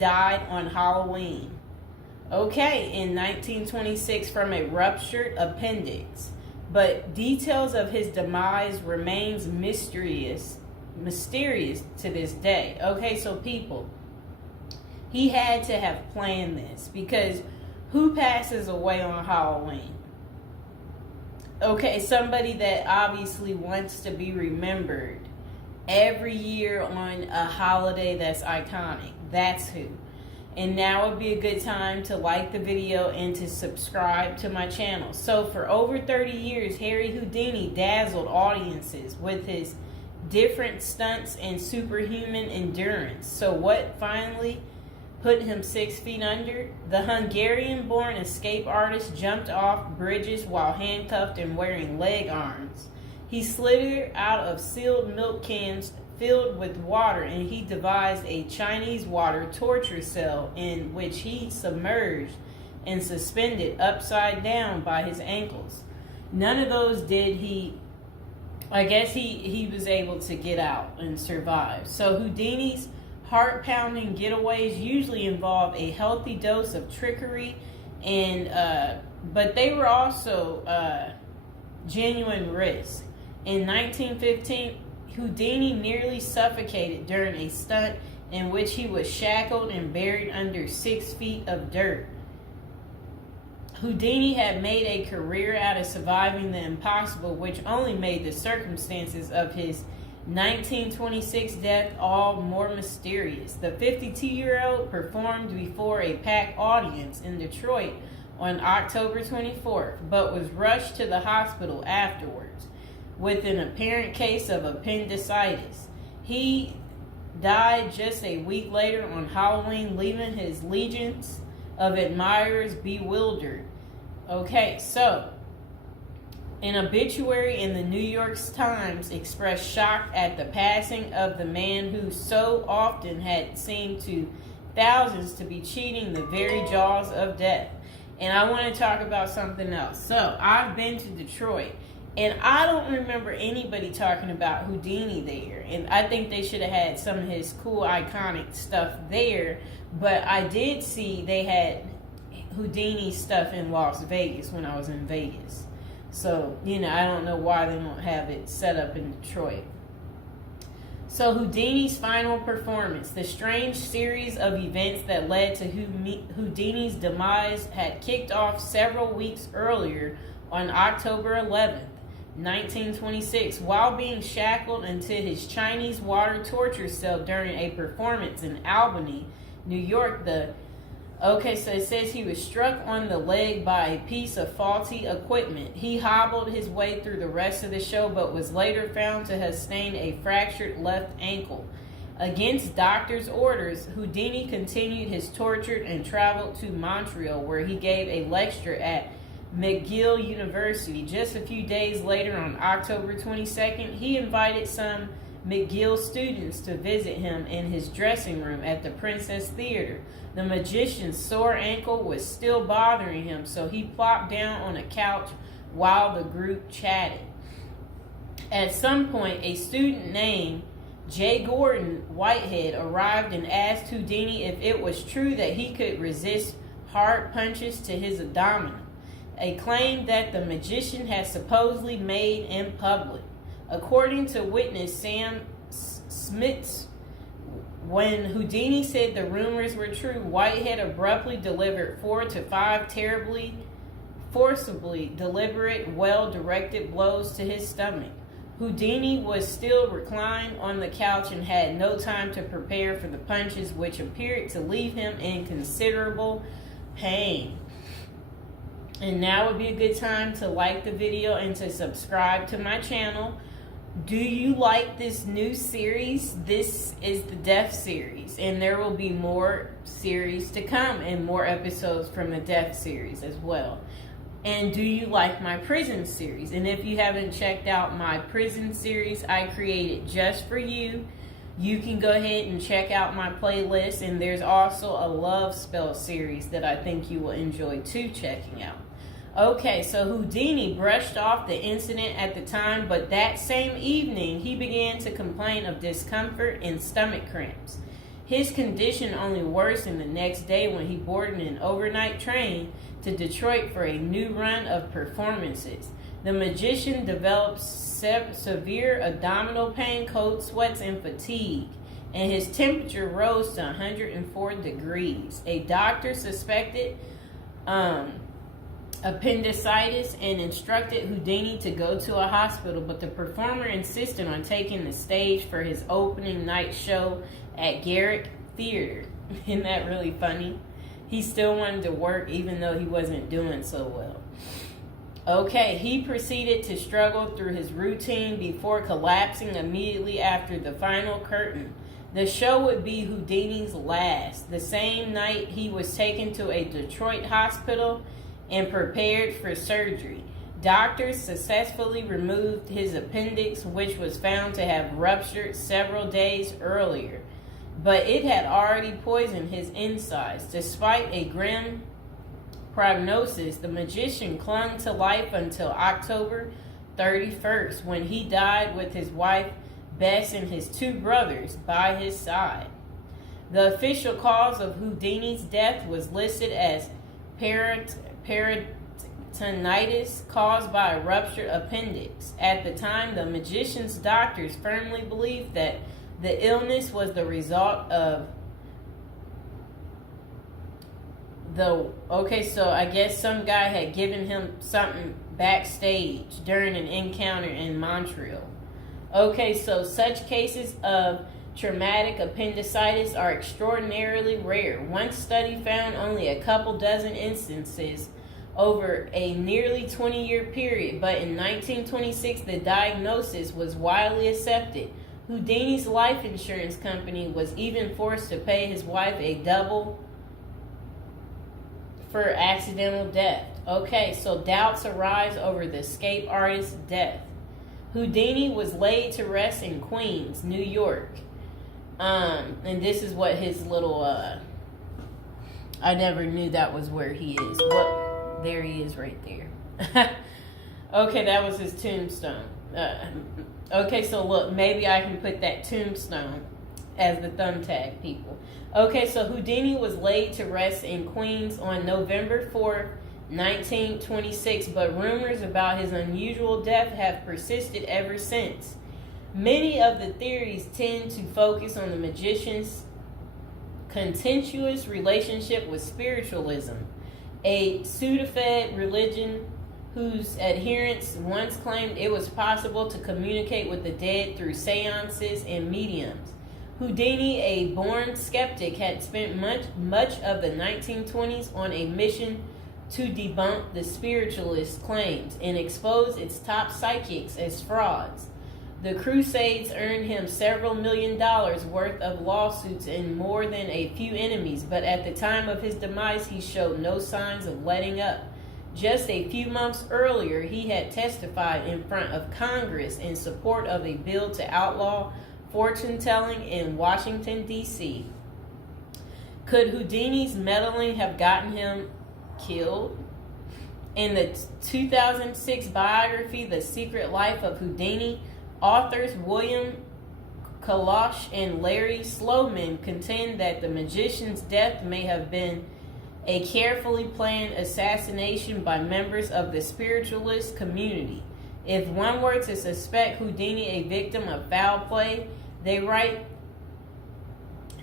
died on Halloween. Okay, in 1926 from a ruptured appendix. But details of his demise remains mysterious to this day. Okay, so people, he had to have planned this, because who passes away on Halloween? Okay, somebody that obviously wants to be remembered every year on a holiday that's iconic. That's who. And now would be a good time to like the video and to subscribe to my channel. So for over 30 years, Harry Houdini dazzled audiences with his different stunts and superhuman endurance. So what finally put him 6 feet under? The Hungarian-born escape artist jumped off bridges while handcuffed and wearing leg irons. He slithered out of sealed milk cans filled with water, and he devised a Chinese water torture cell in which he submerged and suspended upside down by his ankles. None of those did he. I guess he was able to get out and survive. So Houdini's heart-pounding getaways usually involve a healthy dose of trickery, and but they were also genuine risk. In 1915, Houdini nearly suffocated during a stunt in which he was shackled and buried under 6 feet of dirt. Houdini had made a career out of surviving the impossible, which only made the circumstances of his 1926 death all more mysterious. The 52-year-old performed before a packed audience in Detroit on October 24th, but was rushed to the hospital afterwards with an apparent case of appendicitis. He died just a week later on Halloween, leaving his legions of admirers bewildered. Okay, so an obituary in the New York Times expressed shock at the passing of the man who so often had seemed to thousands to be cheating the very jaws of death. And I want to talk about something else. So I've been to Detroit, and I don't remember anybody talking about Houdini there. And I think they should have had some of his cool, iconic stuff there. But I did see they had Houdini stuff in Las Vegas when I was in Vegas. So, I don't know why they don't have it set up in Detroit. So Houdini's final performance. The strange series of events that led to Houdini's demise had kicked off several weeks earlier on October 11th. 1926, while being shackled into his Chinese water torture cell during a performance in Albany, New York. So it says he was struck on the leg by a piece of faulty equipment. He hobbled his way through the rest of the show, but was later found to have sustained a fractured left ankle. Against doctors' orders, Houdini continued his torture and traveled to Montreal, where he gave a lecture at McGill University. Just a few days later, on October 22nd, he invited some McGill students to visit him in his dressing room at the Princess Theater. The magician's sore ankle was still bothering him, so he plopped down on a couch while the group chatted. At some point, a student named J. Gordon Whitehead arrived and asked Houdini if it was true that he could resist hard punches to his abdomen, a claim that the magician had supposedly made in public. According to witness Sam Smits, when Houdini said the rumors were true, Whitehead abruptly delivered 4 to 5 terribly, forcibly deliberate, well-directed blows to his stomach. Houdini was still reclined on the couch and had no time to prepare for the punches, which appeared to leave him in considerable pain. And now would be a good time to like the video and to subscribe to my channel. Do you like this new series? This is the Death series, and there will be more series to come and more episodes from the Death series as well. And do you like my prison series? And if you haven't checked out my prison series I created just for you, you can go ahead and check out my playlist. And there's also a love spell series that I think you will enjoy too checking out. Okay, so Houdini brushed off the incident at the time, but that same evening he began to complain of discomfort and stomach cramps. His condition only worsened the next day when he boarded an overnight train to Detroit for a new run of performances. The magician developed severe abdominal pain, cold sweats, and fatigue, and his temperature rose to 104 degrees. A doctor suspected appendicitis and instructed Houdini to go to a hospital, but the performer insisted on taking the stage for his opening night show at Garrick Theater. Isn't that really funny? He still wanted to work even though he wasn't doing so well. Okay, he proceeded to struggle through his routine before collapsing immediately after the final curtain. The show would be Houdini's last. The same night, he was taken to a Detroit hospital and prepared for surgery. Doctors successfully removed his appendix, which was found to have ruptured several days earlier, but it had already poisoned his insides. Despite a grim prognosis, the magician clung to life until October 31st, when he died with his wife Bess and his two brothers by his side. The official cause of Houdini's death was listed as peritonitis caused by a ruptured appendix. At the time, the magician's doctors firmly believed that the illness was the result of so I guess some guy had given him something backstage during an encounter in Montreal. Okay, so such cases of traumatic appendicitis are extraordinarily rare. One study found only a couple dozen instances over a nearly 20-year period, but in 1926 the diagnosis was widely accepted. Houdini's life insurance company was even forced to pay his wife a double for accidental death. Okay, so doubts arise over the escape artist's death. Houdini was laid to rest in Queens, New York. And this is what his little, I never knew that was where he is. There he is right there. Okay, that was his tombstone. Okay, so look, maybe I can put that tombstone as the thumbtack, people. Okay, so Houdini was laid to rest in Queens on November 4th, 1926, but rumors about his unusual death have persisted ever since. Many of the theories tend to focus on the magician's contentious relationship with spiritualism, a pseudo-fed religion whose adherents once claimed it was possible to communicate with the dead through seances and mediums. Houdini, a born skeptic, had spent much of the 1920s on a mission to debunk the spiritualist claims and expose its top psychics as frauds. The Crusades earned him several $1 million worth of lawsuits and more than a few enemies, but at the time of his demise, he showed no signs of letting up. Just a few months earlier, he had testified in front of Congress in support of a bill to outlaw fortune-telling in Washington, D.C. Could Houdini's meddling have gotten him killed? In the 2006 biography, The Secret Life of Houdini, authors William Kalash and Larry Sloman contend that the magician's death may have been a carefully planned assassination by members of the spiritualist community. If one were to suspect Houdini a victim of foul play, they write,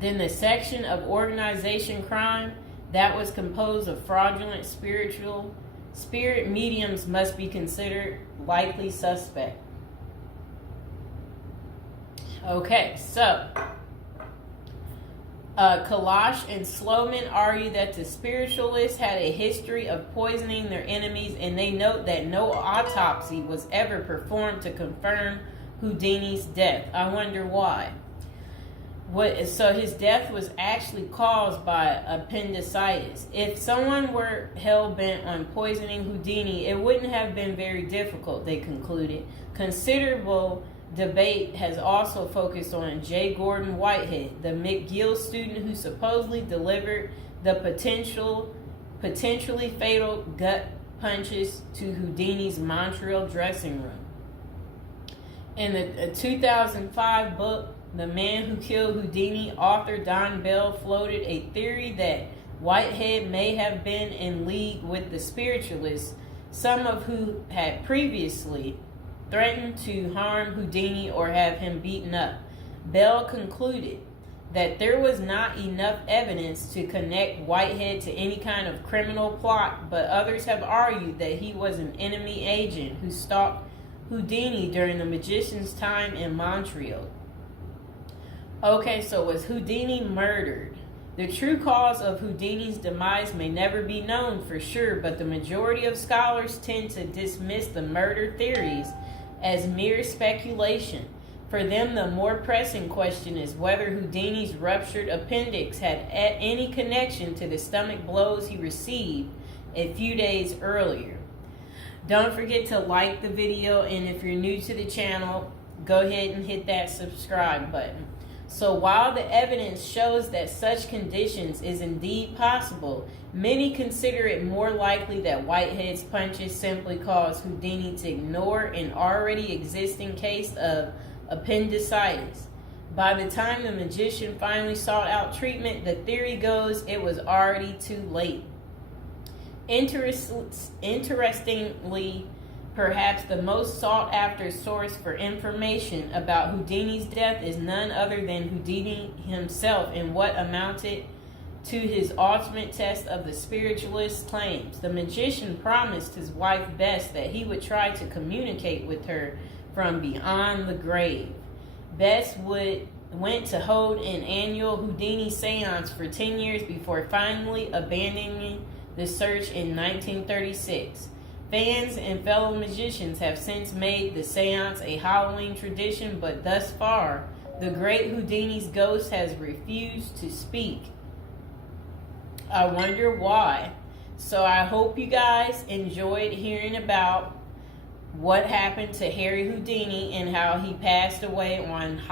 then the section of organization crime that was composed of fraudulent spirit mediums must be considered likely suspect. Okay, so Kalash and Sloman argue that the spiritualists had a history of poisoning their enemies, and they note that no autopsy was ever performed to confirm Houdini's death. I wonder why. So his death was actually caused by appendicitis. If someone were hell-bent on poisoning Houdini, it wouldn't have been very difficult, they concluded. Considerable debate has also focused on J. Gordon Whitehead, the McGill student who supposedly delivered the potentially fatal gut punches to Houdini's Montreal dressing room. In the 2005 book, the man who killed Houdini, author Don Bell, floated a theory that Whitehead may have been in league with the spiritualists, some of who had previously threatened to harm Houdini or have him beaten up. Bell concluded that there was not enough evidence to connect Whitehead to any kind of criminal plot, but others have argued that he was an enemy agent who stalked Houdini during the magician's time in Montreal. Okay, so was Houdini murdered? The true cause of Houdini's demise may never be known for sure, but the majority of scholars tend to dismiss the murder theories as mere speculation. For them, the more pressing question is whether Houdini's ruptured appendix had any connection to the stomach blows he received a few days earlier. Don't forget to like the video, and if you're new to the channel, go ahead and hit that subscribe button. So while the evidence shows that such conditions is indeed possible, many consider it more likely that Whitehead's punches simply caused Houdini to ignore an already existing case of appendicitis. By the time the magician finally sought out treatment, the theory goes it was already too late. Interestingly, perhaps the most sought after source for information about Houdini's death is none other than Houdini himself in what amounted to his ultimate test of the spiritualist claims. The magician promised his wife Bess that he would try to communicate with her from beyond the grave. Bess went to hold an annual Houdini seance for 10 years before finally abandoning the search in 1936. Fans and fellow magicians have since made the seance a Halloween tradition, but thus far, the great Houdini's ghost has refused to speak. I wonder why. So I hope you guys enjoyed hearing about what happened to Harry Houdini and how he passed away on